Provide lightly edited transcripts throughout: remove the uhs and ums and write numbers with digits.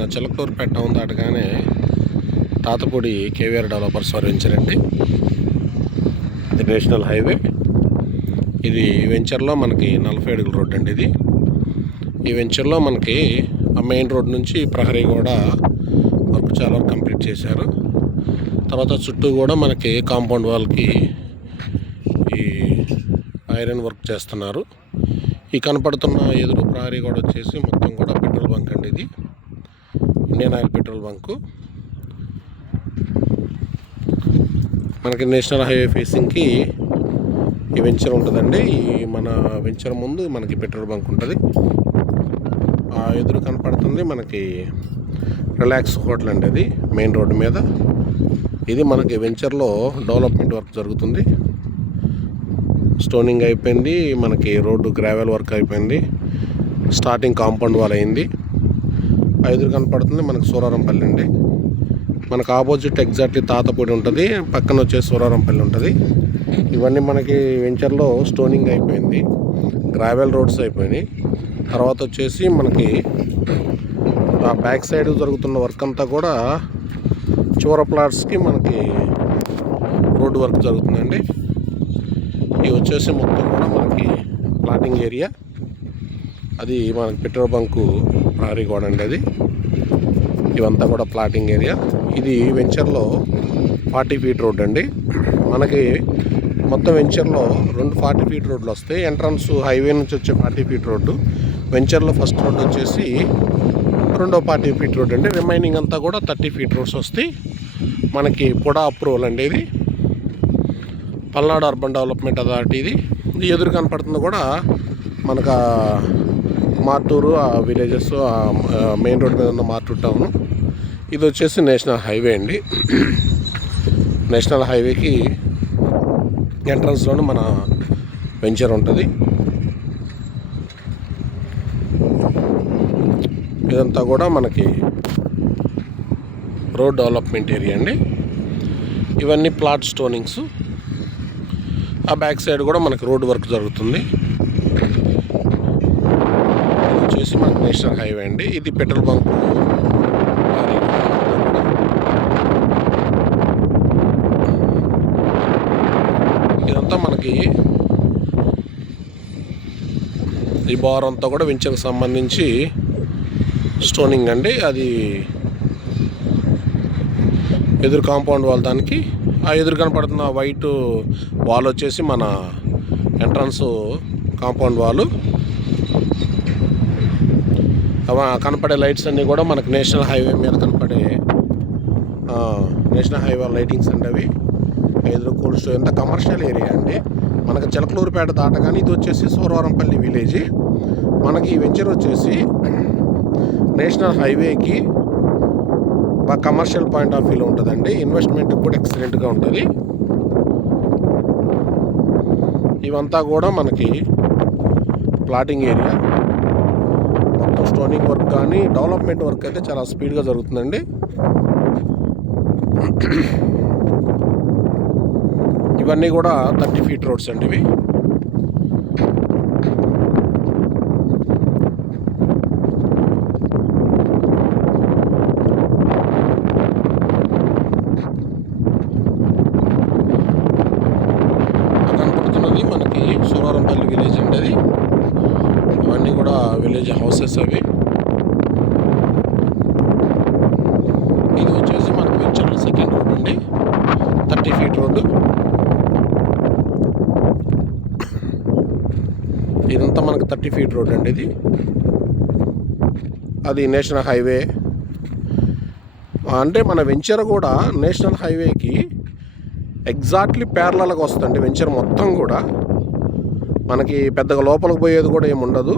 మన చిలకలూరుపేట టౌన్ దాటగానే తాతపూడి కేవీఆర్ డెవలపర్స్ వారు వెంచర్ అండి. ఇది నేషనల్ హైవే. ఇది వెంచర్లో మనకి 40 అడుగుల రోడ్ అండి. ఇది ఈ వెంచర్లో మనకి ఆ మెయిన్ రోడ్ నుంచి ప్రహరీ కూడా వర్క్ చాలా వరకు కంప్లీట్ చేశారు. తర్వాత చుట్టూ కూడా మనకి కాంపౌండ్ వాల్కి ఈ ఐరన్ వర్క్ చేస్తున్నారు. ఈ కనపడుతున్న ఎదురు ప్రహరీ కూడా వచ్చేసి మొత్తం కూడా పెట్రోల్ బంక్ అండి. ఇది ఇండియన్ ఆయిల్ పెట్రోల్ బంకు. మనకి నేషనల్ హైవే ఫేసింగ్కి ఈ వెంచర్ ఉంటుందండి. ఈ మన వెంచర్ ముందు మనకి పెట్రోల్ బంక్ ఉంటుంది. ఆ ఎదురు కనపడుతుంది మనకి రిలాక్స్ హోటల్ అండి. అది మెయిన్ రోడ్డు మీద. ఇది మనకి వెంచర్లో డెవలప్మెంట్ వర్క్ జరుగుతుంది. స్టోనింగ్ అయిపోయింది, మనకి రోడ్డు గ్రావెల్ వర్క్ అయిపోయింది, స్టార్టింగ్ కాంపౌండ్ వాల్ అయింది. ఎదురు కనపడుతుంది మనకి సూరారంపల్లి అండి. మనకు ఆపోజిట్ ఎగ్జాక్ట్లీ తాతపూడి ఉంటుంది, పక్కన వచ్చేసి సూరారంపల్లి ఉంటుంది. ఇవన్నీ మనకి వెంచర్లో స్టోనింగ్ అయిపోయింది, గ్రావెల్ రోడ్స్ అయిపోయినాయి. తర్వాత వచ్చేసి మనకి ఆ బ్యాక్ సైడ్ జరుగుతున్న వర్క్ అంతా కూడా చివర ప్లాట్స్కి మనకి రోడ్డు వర్క్ జరుగుతుందండి. ఇవి వచ్చేసి మొత్తం కూడా మనకి ప్లాటింగ్ ఏరియా. అది మనకి పెట్రోల్ బంకు ప్రహరీ గోడ అండి. అది ఇవంతా కూడా ప్లాటింగ్ ఏరియా. ఇది వెంచర్లో 40 ఫీట్ రోడ్ అండి. మనకి మొత్తం వెంచర్లో 2 40 ఫీట్ రోడ్లు వస్తాయి. ఎంట్రన్స్ హైవే నుంచి వచ్చే 40 ఫీట్ రోడ్డు, వెంచర్లో ఫస్ట్ రోడ్ వచ్చేసి రెండో 40 ఫీట్ రోడ్ అండి. రిమైనింగ్ అంతా కూడా 30 ఫీట్ రోడ్స్ వస్తాయి. మనకి పొడా అప్రూవల్ అండి. ఇది పల్నాడు అర్బన్ డెవలప్మెంట్ అథారిటీ. ఇది ఎదురు కనపడుతుంది కూడా మనకు మార్టూరు ఆ విలేజెస్ మెయిన్ రోడ్ మీద ఉన్న మార్టూరు టౌన్. ఇది వచ్చేసి నేషనల్ హైవే అండి. నేషనల్ హైవేకి ఎంట్రన్స్లోనే మన వెంచర్ ఉంటుంది. ఇదంతా కూడా మనకి రోడ్ డెవలప్మెంట్ ఏరియా అండి. ఇవన్నీ ప్లాట్ స్టోనింగ్స్. ఆ బ్యాక్ సైడ్ కూడా మనకి రోడ్ వర్క్ జరుగుతుంది. ఇది వచ్చేసి మనకి నేషనల్ హైవే అండి. ఇది పెట్రోల్ బంక్. ఇదంతా మనకి ఈ బార్ అంతా కూడా వెంచర్కి సంబంధించి స్టోనింగ్ అండి. అది ఎదురు కాంపౌండ్ వాల్ దానికి. ఆ ఎదురు కనపడుతున్న వైట్ వాల్ వచ్చేసి మన ఎంట్రన్స్ కాంపౌండ్ వాల్. కనపడే లైట్స్ అన్నీ కూడా మనకు నేషనల్ హైవే మీద కనపడే నేషనల్ హైవే లైటింగ్స్ అండి. అవి ఎదురు కోల్డ్ స్టోర్. ఎంత కమర్షియల్ ఏరియా అండి. మనకు చిలకలూరుపేట దాటగానే ఇది వచ్చేసి సూరవరంపల్లి విలేజ్. మనకి ఈ వెంచర్ వచ్చేసి నేషనల్ హైవేకి బాగా కమర్షియల్ పాయింట్ ఆఫ్ వ్యూలో ఉంటుందండి. ఇన్వెస్ట్మెంట్ కూడా ఎక్సలెంట్గా ఉంటుంది. ఇవంతా కూడా మనకి ప్లాటింగ్ ఏరియా. మొత్తం స్టోనింగ్ వర్క్ కానీ డెవలప్మెంట్ వర్క్ అయితే చాలా స్పీడ్గా జరుగుతుందండి. ఇవన్నీ కూడా 30 ఫీట్ రోడ్స్ అండి. ఇవి కనపడుతున్నది మనకి సూరారంపల్లి విలేజ్ అండి. అది ఇవన్నీ కూడా విలేజ్ హౌసెస్ అవి. ఇది వచ్చేసి మనకి వెంచర్లో సెకండ్ రోడ్ అండి, 30 ఫీట్ రోడ్డు. ఇదంతా మనకి 30 ఫీట్ రోడ్ అండి. ఇది అది నేషనల్ హైవే అంటే మన వెంచర్ కూడా నేషనల్ హైవేకి ఎగ్జాక్ట్లీ ప్యారలల్గా వస్తుందండి. వెంచర్ మొత్తం కూడా మనకి పెద్దగా లోపలికి పోయేది కూడా ఏమి ఉండదు,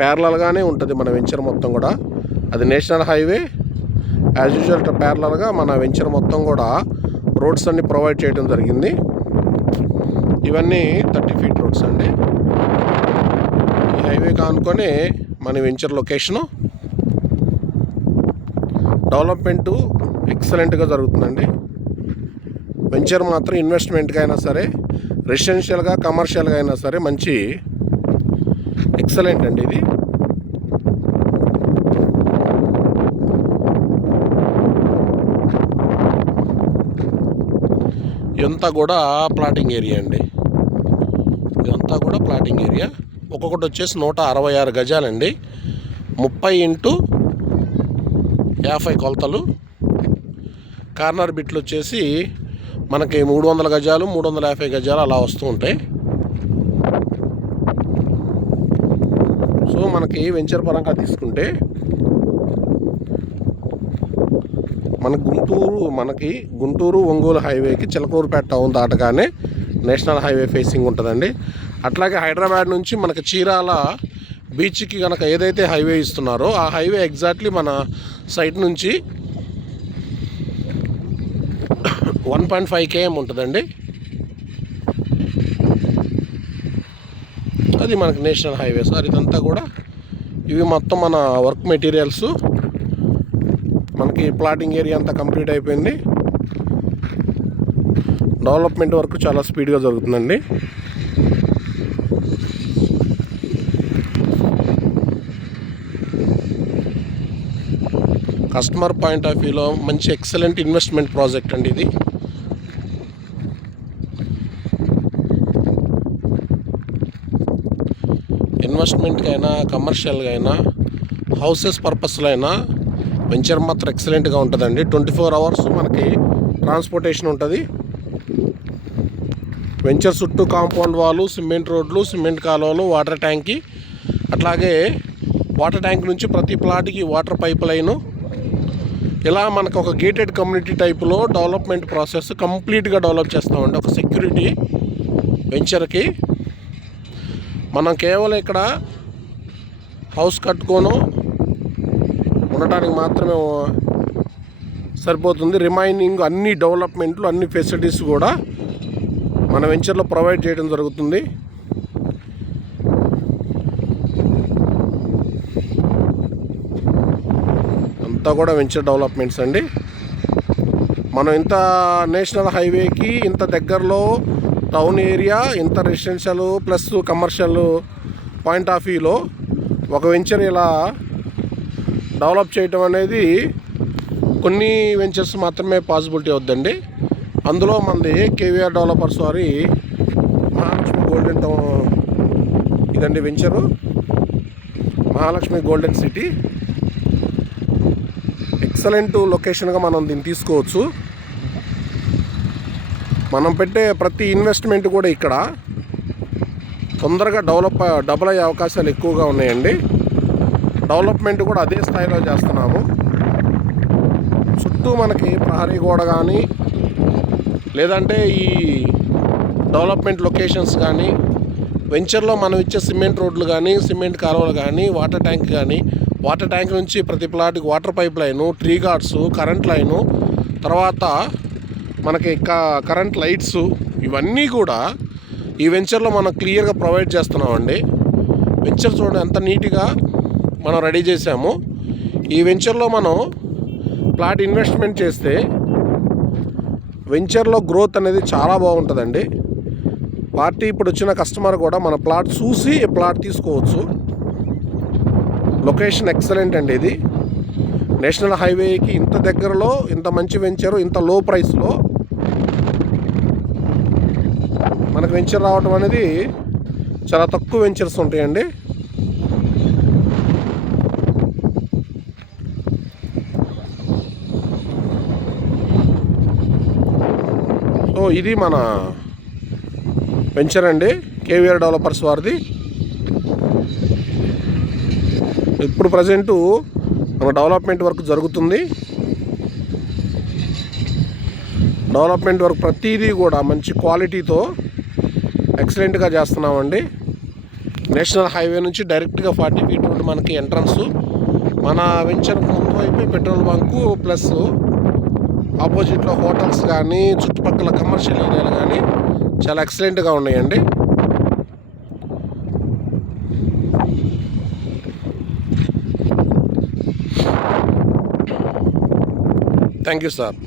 ప్యారలల్గానే ఉంటుంది మన వెంచర్ మొత్తం కూడా. అది నేషనల్ హైవే యాజ్ యూజువల్ ప్యారలల్గా మన వెంచర్ మొత్తం కూడా రోడ్స్ అన్ని ప్రొవైడ్ చేయడం జరిగింది. ఇవన్నీ 30 ఫీట్ రోడ్స్ అండి. ఈ హైవే కానుకొని మన వెంచర్ లొకేషను. డెవలప్మెంటు ఎక్సలెంట్గా జరుగుతుందండి. వెంచర్ మాత్రం ఇన్వెస్ట్మెంట్గా అయినా సరే, రెసిడెన్షియల్గా కమర్షియల్గా అయినా సరే మంచి ఎక్సలెంట్ అండి ఇది. ఇదంతా కూడా ప్లాటింగ్ ఏరియా అండి. ఇదంతా కూడా ప్లాటింగ్ ఏరియా. ఒక్కొక్కటి వచ్చేసి 166 గజాలండి. 30x50 కొలతలు. కార్నర్ బిట్లు వచ్చేసి మనకి 300 గజాలు, 350 గజాలు అలా వస్తూ ఉంటాయి. సో మనకి వెంచర్ పరంగా తీసుకుంటే మనకి గుంటూరు ఒంగోలు హైవేకి చిలకలూరుపేట టౌన్ దాటగానే నేషనల్ హైవే ఫేసింగ్ ఉంటుందండి. అట్లాగే హైదరాబాద్ నుంచి మనకి చీరాల బీచ్కి కనుక ఏదైతే హైవే ఇస్తున్నారో ఆ హైవే ఎగ్జాక్ట్లీ మన సైట్ నుంచి 1.5 km ఉంటుందండి. అది మనకి నేషనల్ హైవే సార్. ఇదంతా కూడా ఇవి మొత్తం మన వర్క్ మెటీరియల్స్. మనకి ప్లాటింగ్ ఏరియా అంతా కంప్లీట్ అయిపోయింది. డెవలప్మెంట్ వర్క్ చాలా స్పీడ్గా జరుగుతుందండి. కస్టమర్ పాయింట్ ఆఫ్ వ్యూలో మంచి ఎక్సలెంట్ ఇన్వెస్ట్మెంట్ ప్రాజెక్ట్ అండి ఇది. ఇన్వెస్ట్మెంట్కి అయినా, కమర్షియల్గా అయినా, హౌసెస్ పర్పస్లో అయినా వెంచర్ మాత్రం ఎక్సలెంట్గా ఉంటుందండి. 24 hours మనకి ట్రాన్స్పోర్టేషన్ ఉంటుంది. వెంచర్ చుట్టూ కాంపౌండ్ వాలు, సిమెంట్ రోడ్లు, సిమెంట్ కాలువలు, వాటర్ ట్యాంకి, అట్లాగే వాటర్ ట్యాంక్ నుంచి ప్రతి ప్లాట్కి వాటర్ పైప్ లైను, ఇలా మనకు ఒక గేటెడ్ కమ్యూనిటీ టైపులో డెవలప్మెంట్ ప్రాసెస్ కంప్లీట్గా డెవలప్ చేస్తామండి. ఒక సెక్యూరిటీ వెంచర్కి మనం కేవలం ఇక్కడ హౌస్ కట్టుకోను ఉండటానికి మాత్రమే సరిపోతుంది. రిమైనింగ్ అన్ని డెవలప్మెంట్లు, అన్ని ఫెసిలిటీస్ కూడా మన వెంచర్లో ప్రొవైడ్ చేయడం జరుగుతుంది. అంతా కూడా వెంచర్ డెవలప్మెంట్స్ అండి. మనం ఇంత నేషనల్ హైవేకి ఇంత దగ్గరలో టౌన్ ఏరియా, ఇంత residential plus commercial point of వ్యూలో ఒక వెంచర్ ఇలా డెవలప్ చేయటం అనేది కొన్ని వెంచర్స్ మాత్రమే పాసిబిలిటీ అవుద్దండి. అందులో మనది కేవీఆర్ డెవలపర్స్ వారి మహాలక్ష్మి గోల్డెన్ టౌన్ ఇదండి venture. Mahalakshmi golden city excellent లొకేషన్గా మనం దీన్ని తీసుకోవచ్చు. మనం పెట్టే ప్రతి ఇన్వెస్ట్మెంట్ కూడా ఇక్కడ తొందరగా డబుల్ అయ్యే అవకాశాలు ఎక్కువగా ఉన్నాయండి. డెవలప్మెంట్ కూడా అదే స్థాయిలో చేస్తున్నాము. చుట్టూ మనకి ప్రహరీ గోడ కానీ, లేదంటే ఈ డెవలప్మెంట్ లొకేషన్స్ కానీ, వెంచర్లో మనం ఇచ్చే సిమెంట్ రోడ్లు కానీ, సిమెంట్ కాలువలు కానీ, వాటర్ ట్యాంక్ కానీ, వాటర్ ట్యాంక్ నుంచి ప్రతి ప్లాట్కి water pipe line, tree guards, current line, తర్వాత మనకి కరెంట్ లైట్స్, ఇవన్నీ కూడా ఈ వెంచర్లో మనం క్లియర్గా ప్రొవైడ్ చేస్తున్నామండి. వెంచర్ చూడండి ఎంత నీట్గా మనం రెడీ చేసాము. ఈ వెంచర్లో మనం ప్లాట్ ఇన్వెస్ట్మెంట్ చేస్తే వెంచర్లో గ్రోత్ అనేది చాలా బాగుంటుందండి. పార్టీ ఇప్పుడు వచ్చిన కస్టమర్ కూడా మన ప్లాట్ చూసి ప్లాట్ తీసుకోవచ్చు. లొకేషన్ ఎక్సలెంట్ అండి. ఇది నేషనల్ హైవేకి ఇంత దగ్గరలో ఇంత మంచి వెంచరు, ఇంత లో ప్రైస్లో మనకు వెంచర్ రావడం అనేది చాలా తక్కువ వెంచర్స్ ఉంటాయండి. సో ఇది మన వెంచర్ అండి, కేవీఆర్ డెవలపర్స్ వారిది. ఇప్పుడు ప్రజెంటు మన డెవలప్మెంట్ వర్క్ జరుగుతుంది. డెవలప్మెంట్ వర్క్ ప్రతిదీ కూడా మంచి క్వాలిటీతో ఎక్సలెంట్గా చేస్తున్నామండి. నేషనల్ హైవే నుంచి డైరెక్ట్గా 40 feet రోడ్ మనకి ఎంట్రన్స్. మన వెంచర్ ముందు వైపు పెట్రోల్ బంకు ప్లస్ ఆపోజిట్లో హోటల్స్ కానీ, చుట్టుపక్కల కమర్షియల్ ఏరియాలు కానీ చాలా ఎక్సలెంట్గా ఉన్నాయండి. Thank you sir.